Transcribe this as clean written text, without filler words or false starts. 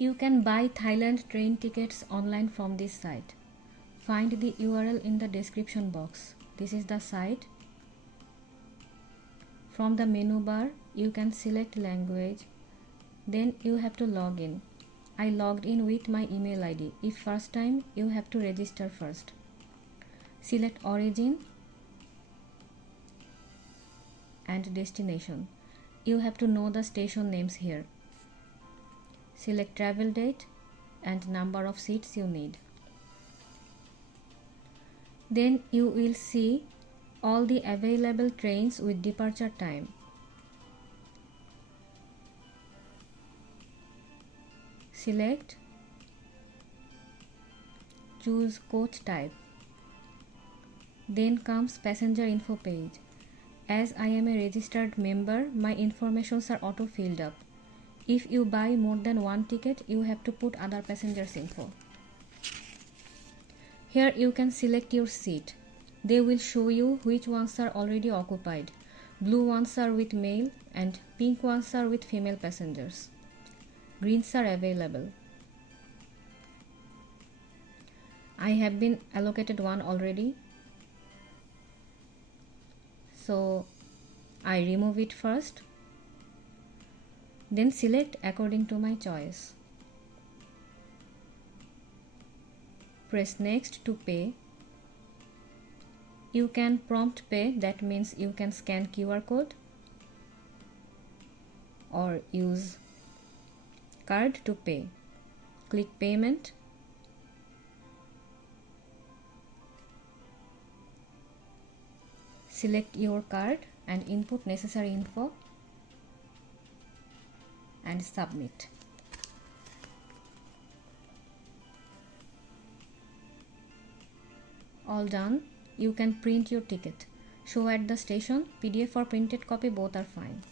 You can buy Thailand train tickets online from this site. Find the URL in the description box. This is the site. From the menu bar, you can select language. Then you have to log in. I logged in with my email ID. If first time, you have to register first. Select origin and destination. You have to know the station names here. Select travel date and number of seats you need. Then you will see all the available trains with departure time. Select, choose coach type. Then comes passenger info page. As I am a registered member, my informations are auto filled up. If you buy more than one ticket, you have to put other passengers' info. Here you can select your seat. They will show you which ones are already occupied. Blue ones are with male and pink ones are with female passengers. Greens are available. I have been allocated one already. So I remove it first. Then select according to my choice. Press next to pay. You can prompt pay, that means you can scan QR code or use card to pay. Click payment. Select your card and input necessary info and submit. All done. You can print your ticket. Show at the station, PDF or printed copy, both are fine.